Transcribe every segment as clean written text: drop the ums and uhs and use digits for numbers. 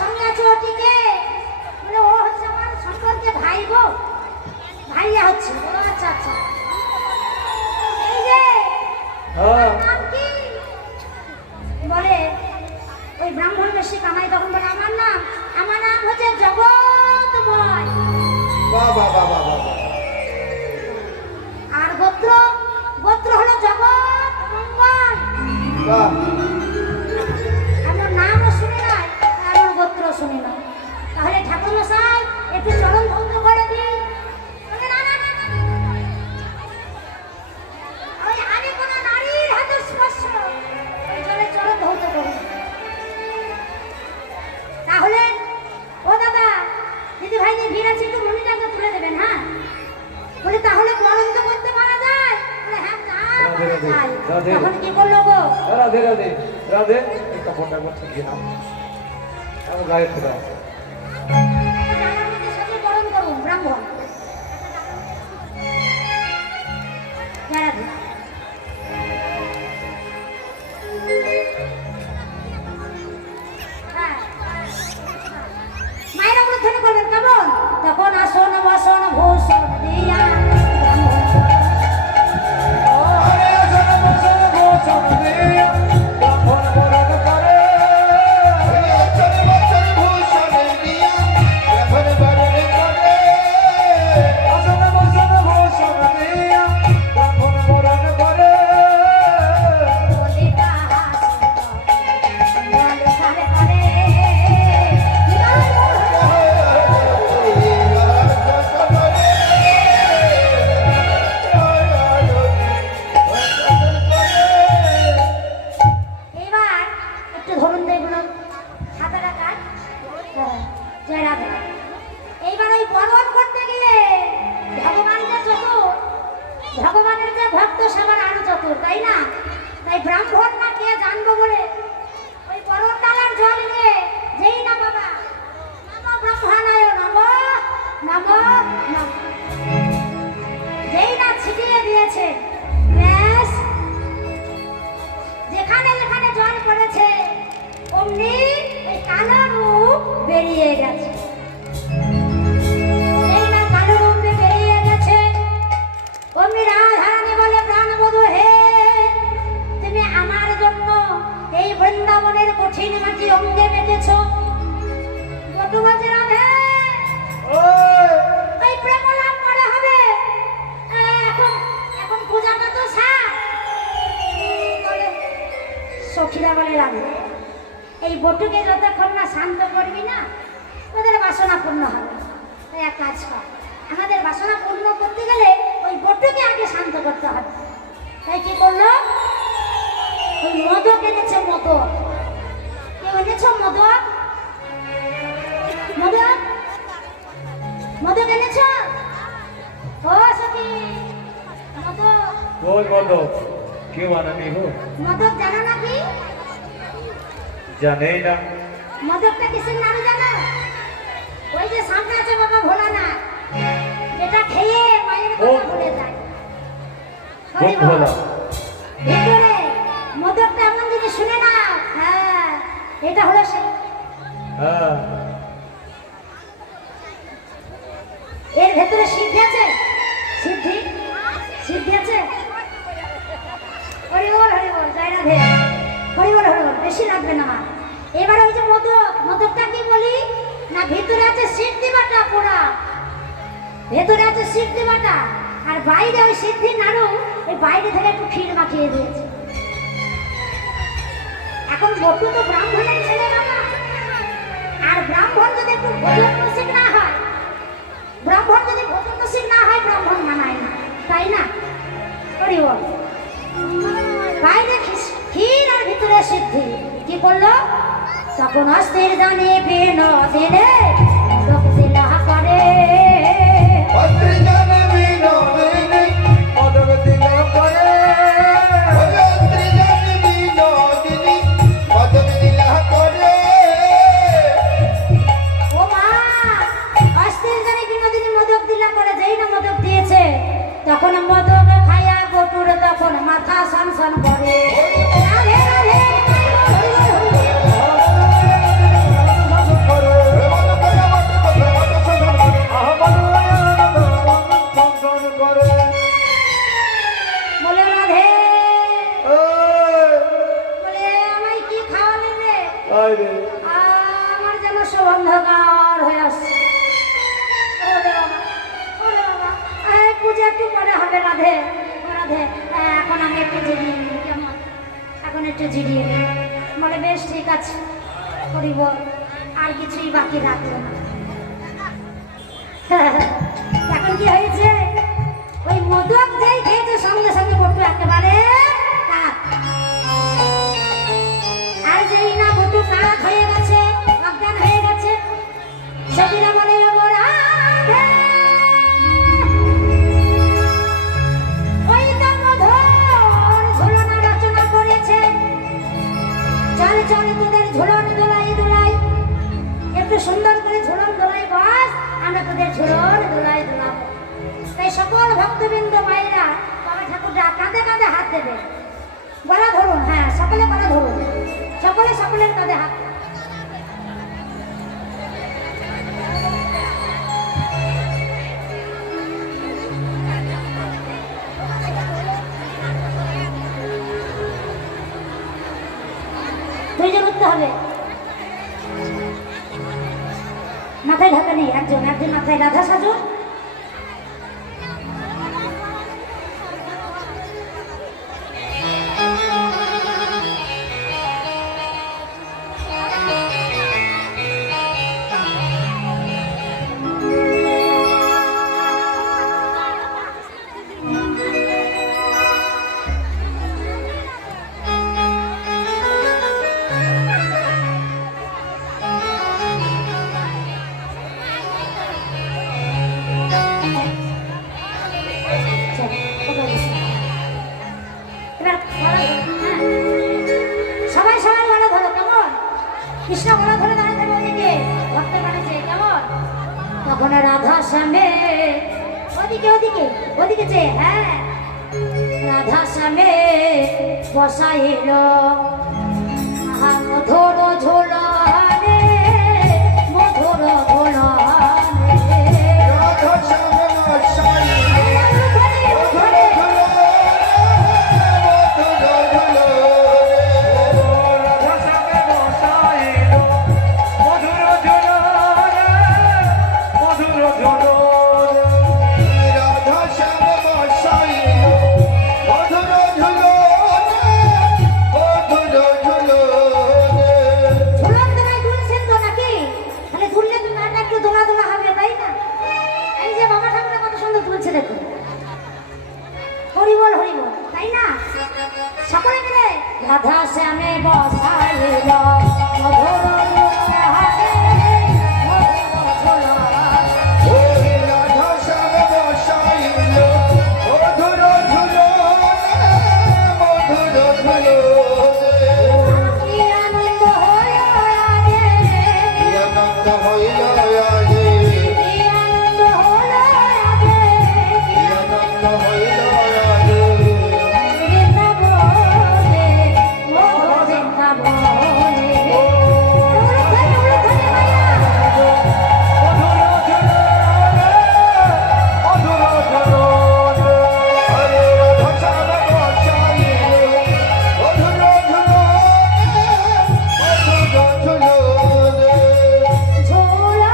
সঙ্গে আছে ওটিকে বলে ও হচ্ছে আমার সম্পর্কে ভাই গো, ভাইয়া হচ্ছে। ও আচ্ছা আচ্ছা, এই যে নাম কি? বলে ওই ব্রাহ্মণ বেশি কামাই, তখন বলে আমার নাম হচ্ছে জগৎময়। আর গোত্র হলো জগৎ মঙ্গল। আমার নামও শুনে নাই, আমার গোত্র শুনে নাই। তাহলে ঠাকুর মশাই একটু চরণ ভঙ্গ করে দিই। না না না, আমি কোন নারীর হাতের স্পর্শ, ওই জন্য চরণ ধৌত করি। তাহলে ও দাদা দিদি ভাই যে ভিড় আছে একটু মনিটাকে তুলে দেবেন। হ্যাঁ বলে তাহলে মরণ তো করতে পারা যায়? বলে হ্যাঁ তখন কি করলো গো? রাধে রাধে রাধে, এই কাপড়টা করছে কি নাম আমার গায়ে ফেরা সাথে বরণ করুন ব্রাহ্মণ। রাধে মায়ের অবর্ধনে করবেন কেমন? তখন আসন বসন ভূষণ দিয়া ভগবানের যে ভক্ত সবার আরো চতুর, তাই না? তাই ব্রাহ্মণ না কে জানবো বলে ওই পরন ডালার জল নিয়ে যেই না বাবা নমো ব্রহ্মাণায় নমো নমো নমো যেই না ছিটিয়ে দিয়েছে, ব্যাস যেখানে যেখানে জল পড়েছে অমনি ওই কালো রূপ বেরিয়ে গেছে। এই বৃন্দাবনের কঠিন মাটি অঙ্গে মেটেছ, এই প্রেম লাভ করা হবে। এখন পূজাটা তো সখীরা বলে রাখবে এই বটুকে যতক্ষণ না শান্ত করবি না ওদের বাসনা পূর্ণ হবে। তাই এক কাজ কর, আমাদের বাসনা পূর্ণ করতে গেলে ওই বটুকে আগে শান্ত করতে হবে। তাই কি করলো? ওই মদক এনেছে, মদক। কেউ এনেছ মদক? মদক মদক এনেছ? ও সখী মদক। ওই মদক কেউ আনেনি গো? মদক জানো নাকি? জানেই না। মদকটা কিসের নাম জানো? ওই যে সামনে আছে বাবা ভোলানাথ, যেটা খেয়ে মায়ের কথা ভুলে যায়। ভিতরে মদকটা এমন যদি শুনে না, হ্যাঁ এটা হলো সে। এর ভেতরে সিদ্ধি আছে, সিদ্ধি সিদ্ধি আছে। হরিবল হরিবল, জয় রাধে। হরিবল হরিবল, বেশি লাগবে না। এবার ওই যে মদকটা কি বলি না, ভিতরে আছে সিদ্ধি বাটা পোড়া, ভেতরে আছে সিদ্ধি বাটা, আর বাইরে ওই সিদ্ধি নাড়ু ওই বাইরে থেকে একটু ক্ষীর মাখিয়ে দিয়েছে। এখন বটু তো ব্রাহ্মণের ছেলে বাবা, আর ব্রাহ্মণ যদি একটু ভোজন রসিক না হয়, ব্রাহ্মণ যদি ভোজন রসিক না হয় ব্রাহ্মণ মানায় না, তাই না? করি বল বাইরে ক্ষীর আর ভিতরে সিদ্ধি। কি করলো? তখন অস্থির জানে বিন দিনে লোক দিলা করে, অস্থির জানে বিন দিনে মদক দিলা করে, তখন মদক খায়া বটুর তখন মাথা সনসন করে। রাধে রাধে সব অন্ধকার হয়ে আসছে। ওরে বাবা, ওরে বাবা, এই পূজা একটু পরে হবে রাধে, ও রাধে, এখন আমি একটু জিরিয়ে নিই, কেমন? এখন একটু জিরিয়ে নিই। বলে বেশ ঠিক আছে, করিব, আর কিছুই বাকি রাখলো না। এখন কি হয়েছে, ওই মোদক যেই খেয়েছে সঙ্গে সঙ্গে বটু একেবারে কাক। আর যেই না বটু কাক হয়ে গেছে, অজ্ঞান হয়ে গেছে, সতীরা বলে ও রাধে, ওই তো মধুর ঝুলনা রচনা করেছে, চল চল তোদের ঝুলন দোলাই দোলাই, একটু সুন্দর করে ঝুলন দোলাই বস, আমরা তোদের ঝুলন দোলাই দোলাবো। তাই সকল ভক্তবৃন্দ মায়েরা বাবা ঠাকুরটা কাঁধে কাঁধে হাত দেবে, গলা ধরুন, হ্যাঁ সকলে গলা ধরুন, সকলে সকলের কাঁধে হাত। দুইজন উঠতে হবে, মাথায় ঢাকা নেই, একজন একজন মাথায় রাধা সাজো। সবাই সবাই গলা ধরো, কেমন? কৃষ্ণ গলা ধরে দাঁড়িয়ে থাকবে ওদিকে, ভক্ত বানিয়েছে, কেমন? তখন রাধা শ্যামে ওদিকে ওদিকে ওদিকে যে, হ্যাঁ রাধা শ্যামে বসাইল মধুর ঝোলানে, মধুর ঝোলানে, রাধা শ্যামে বসাইল রাধা শ্যামে বসাইল মধুর ঝোলানে, মধুর ঝোলানে, রাধা শ্যামে বসাইল মধুর ঝুলনে, মধুর ঝুলনে, কি আনন্দ হইল আগে, আনন্দ হইল আগে, কি আনন্দ হইল আগে, কি আনন্দ হইল আগে, বৃন্দাবনে, মধুর বৃন্দাবনে, উলুধ্বনি মায়া, আরে রাধা শ্যামে বসাইল মধুর ঝুলনে, মধুর ঝুলনে, ঝোলনা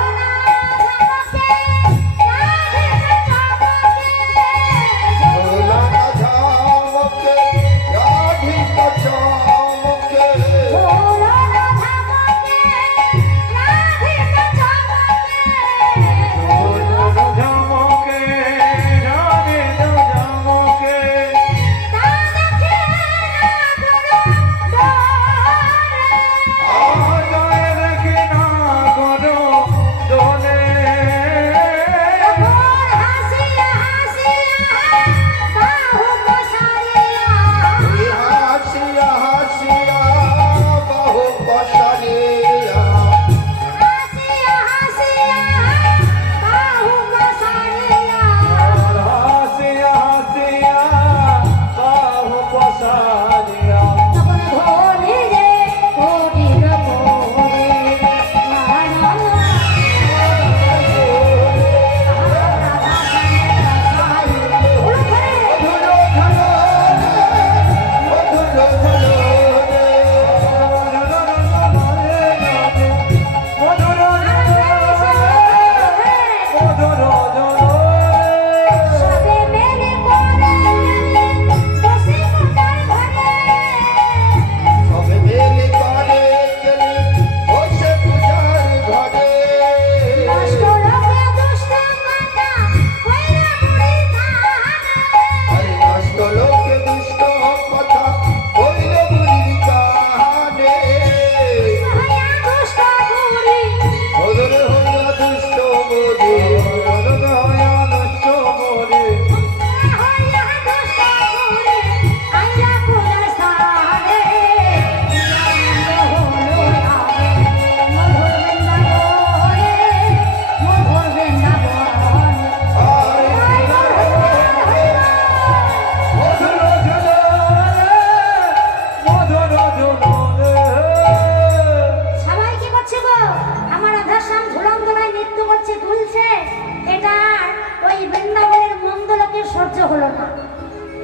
হলো না,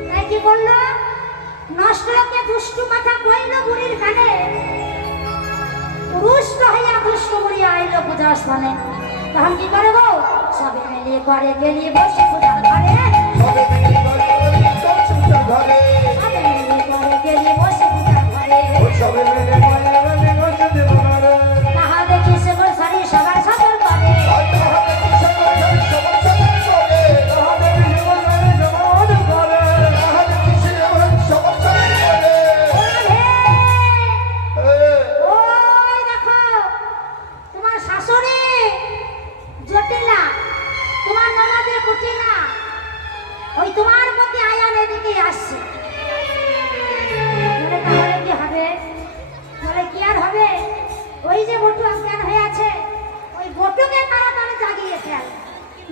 তাই কি করলো? নষ্ট লোকে দুষ্টু কথা কইল বুড়ির কানে, রুষ্ট হইয়া দুষ্ট বুড়ি আইল পূজার স্থানে। তখন কি করে গো? সবে মিলিয়ে করে গেলিয়ে বসে পূজার ঘরে, সবে মিলে করে পূজার ঘরে, সবে মিলিয়ে করে গেলিয়ে বসে পূজার ঘরে। সবে মিলে করে বসে পূজার ঘরে। তাহা দেখি সে গোল সারি সবার সাদর করে, ওই দেখো তোমার শাশুড়ি জটিলা, তোমার ননদের কুটিলা, ওই তোমার প্রতি আয়ান এদিকে আসছে। বলে তাহলে কি হবে? বলে কি আর হবে? ওই যে বটু অজ্ঞান হয়ে আছে, ওই বটুকে তাড়াতাড়ি জাগিয়ে ফেল,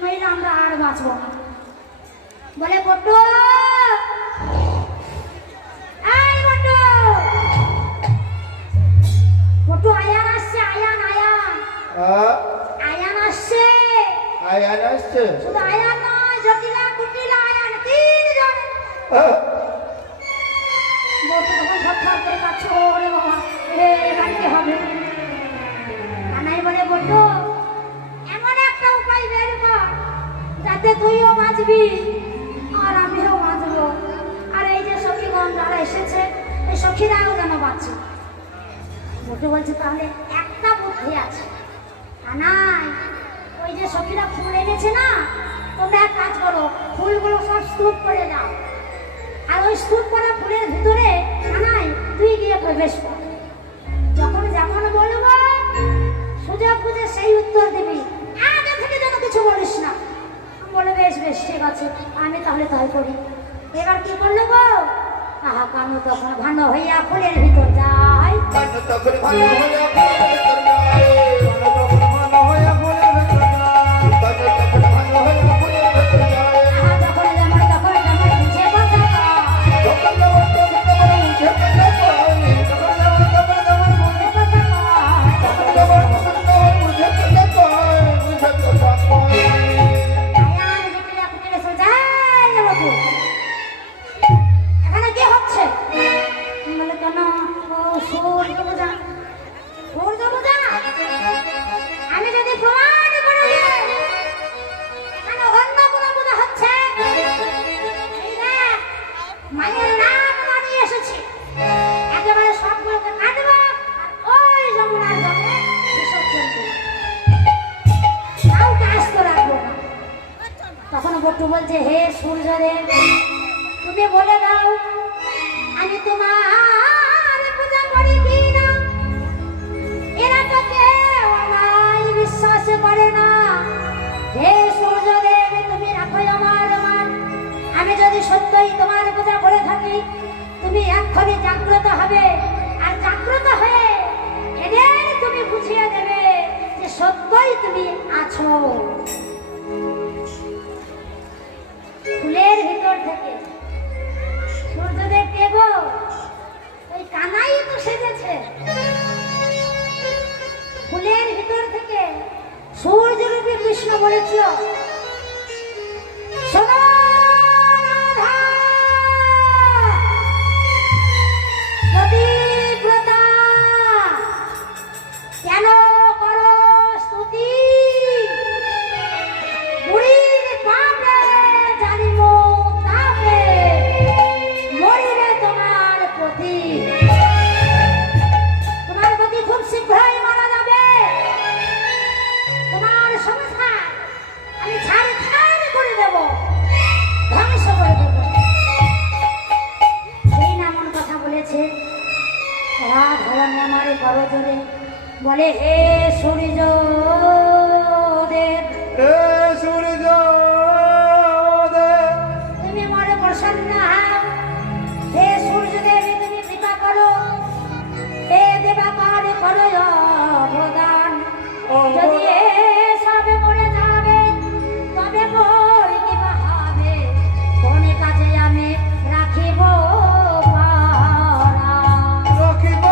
নইলে আমরা আর বাঁচবো না। বলে বটু, এই বটু, বটু আয়ান আসছে, আয়ান আয়ান আয়ান আসছে। আয়ান আসছে। শুধু আয়ান নয়, জটিলা কুটিলা আয়ান, তিনজন। বটু তখন ছটফট করে কাছে, ওরে বাবা এবার কি হবে? কানাই বলে বটু, এমন একটা উপায় বের কর যাতে তুইও বাঁচবি আর আমিও বাঁচবো, আর এই যে সখীগণ যারা এসেছে এই সখীরাও যেন বাঁচে। বটু বলছে তাহলে একটা বুদ্ধি আছে। কানাই, ওই যে সখীরা ফুল এনেছে না, তোমরা এক কাজ করো, ফুলগুলো সব স্তূপ করে দাও, আর ওই স্তূপ করা ফুলের ভিতরে কানাই তুই গিয়ে প্রবেশ কর। যখন যেমন বলবো সুযোগ বুঝে সেই উত্তর দিবি, আগে থেকে যেন কিছু বলিস না। বলে বেশ বেশ ঠিক আছে, আমি তাহলে তাই করি। এবার কি করলো গো? আহা কানু তখন ভালো হইয়া ফুলের ভিতর যায়, তখন ভালো হইয়া ফুলের ভিতর যায়, তখন ভালো হইয়া ফুলের ভিতর যায়, তখন ভালো হইয়া ফুলের ভিতর যায়। আহা যখন যেমন তখন যেমন বুঝে কথা কয়, যখন যেমন তখন তেমন বুঝে কথা কয়, যখন যেমন তখন তেমন বুঝে বুঝে কথা কয়। যখন যেমন তখন তেমন বুঝে কথা কয়, বুঝে কথা কয়। আয়ান জটিলা কুটিলা সব যায় গেল তো। এখানে কি হচ্ছে? বলে কেন? ও সূর্য পূজা, সূর্য পূজা। আমি যদি প্রমাণ করি এখানে অন্য কোনো পূজা হচ্ছে, এই দেখ মায়ের নাম নিয়ে এসেছি, একেবারে সবগুলোকে কাটবো আর ওই যমুনার জলে বিসর্জন দেবো, কাউকে আস্ত রাখবো না। তখন বটু বলছে, হে সূর্যদেব, তুমি বলে দাও আমি তোমার পূজা করি কি না? এরা তো কেউ আমায় বিশ্বাস করে না। হে সূর্যদেব, তুমি রাখো আমার মান, আমি যদি সত্যই তোমার পূজা করে থাকি তুমি এক্ষুনি জাগ্রত হবে, আর জাগ্রত হয়ে এদের তুমি বুঝিয়ে দেবে যে সত্যই তুমি আছো। ফুলের ভিতর থেকে সূর্যদেব কে গো? ওই কানাই তো সেজেছে। ফুলের ভিতর থেকে সূর্যরূপী কৃষ্ণ বলেছিল, শোনো রাধা, পতিব্রতা, কেন করো স্তুতি? বুড়ির পাপে জানিব তাপে মরিবে তোমার প্রতি। তোমার প্রতি খুব শীঘ্রই মারা যাবে, তোমার সংসার আমি ছাড় ছাড় করে দেব, ধ্বংস করে দেব। সেই নামন কথা বলেছে। রাধারানী আমারে করো জোরে, বলে হে সূর্য দেব, হে সূর্য দেব, তুমি মনে প্রসন্ন হও। হে সূর্যদেব, তুমি কৃপা করো, হে দেবাকার করো অবদান। যদি এ সবে মরে যাবে তবে মোর কি বা হবে? কোন কাজে আমি রাখিব পারা? রাখিব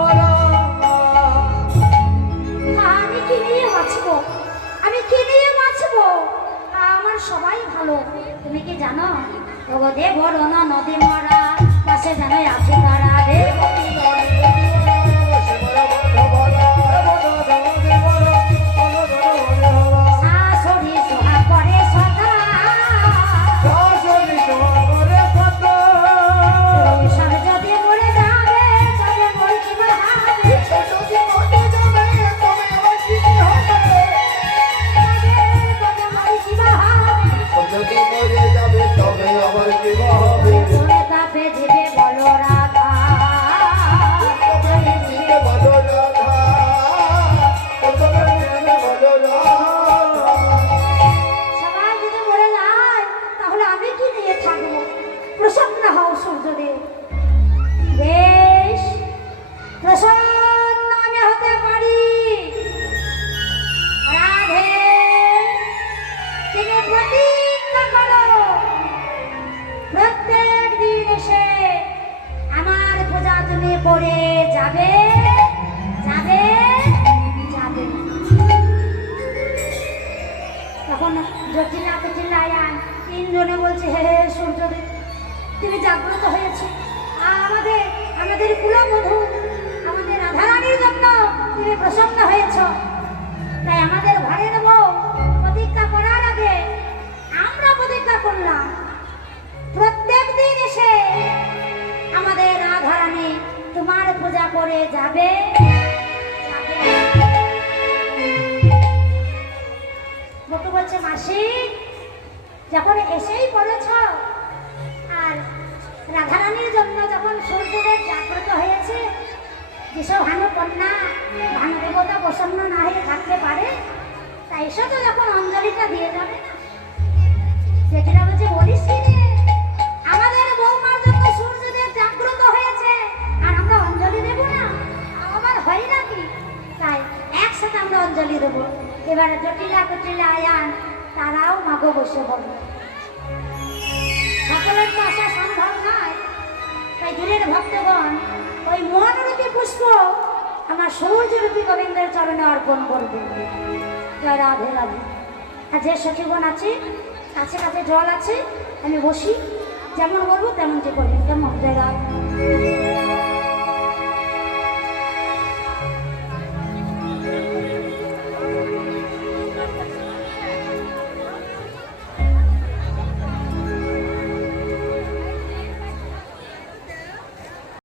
ওরা সবাই ভালো। তুমি কি জানো ওগো দেব রঙা নদী মরা পাশে জানো আছে তারা দেব শাশুড়ি সোহা করে সদা সব যদি মরে যাবে তবে মোর কি হবে তবে মোর কি হবে তোরে তাপে দিবে বলো রাধা সবাই যদি মরে যায় তাহলে আমি কি নিয়ে থাকবো? প্রসন্ন হও সূর্যদেব। বেশ প্রসন্ন আমি হতে পারি। রাধে তুমি প্রতিজ্ঞা করো প্রত্যেক দিন এসে আমার পূজা তুমি করে যাবে যাবে যাবে। তখন জটিলা কুটিলা তিনজনে বলছে হে হে সূর্যদেব তুমি জাগ্রত হয়েছে আমাদের আমাদের কুলবধূ আমাদের রাধারানীর জন্য তুমি প্রসন্ন হয়েছ, তাই আমাদের ঘরের বউ প্রতিজ্ঞা করার আগে আমরা প্রতিজ্ঞা করলাম প্রত্যেক দিন এসে আমাদের রাধারানী তোমার পূজা করে যাবে যাবে। বটু বলছে মাসি যখন এসেই পড়েছ আর রাধারানীর জন্য যখন সূর্যদেব জাগ্রত হয়েছে যেসব ভানু কন্যা ভানু দেবতা প্রসন্ন না হয়ে থাকতে পারে তাই সে তো যখন অঞ্জলিটা দিয়ে যাবে না। সেটা বলছে বলিস কি রে? আমাদের বৌমার জন্য সূর্যদেব জাগ্রত হয়েছে আর আমরা অঞ্জলি দেব না? আবার হয় নাকি? তাই একসাথে আমরা অঞ্জলি দেবো। এবারে জটিলা কুটিলা আয়ান তারাও মাগো বসে বলবে সকলের তো আসা সম্ভব নয়, তাই দূরের ভক্তগণ ওই মনরূপী পুষ্প আমার সূর্যরূপী গোবিন্দের চরণে অর্পণ করবে। জয় রাধে রাধে। আর যে সখীগণ আছে কাছে কাছে জল আছে আমি বসি যেমন বলবো তেমনটি করবেন কেমন? জয় রাধে।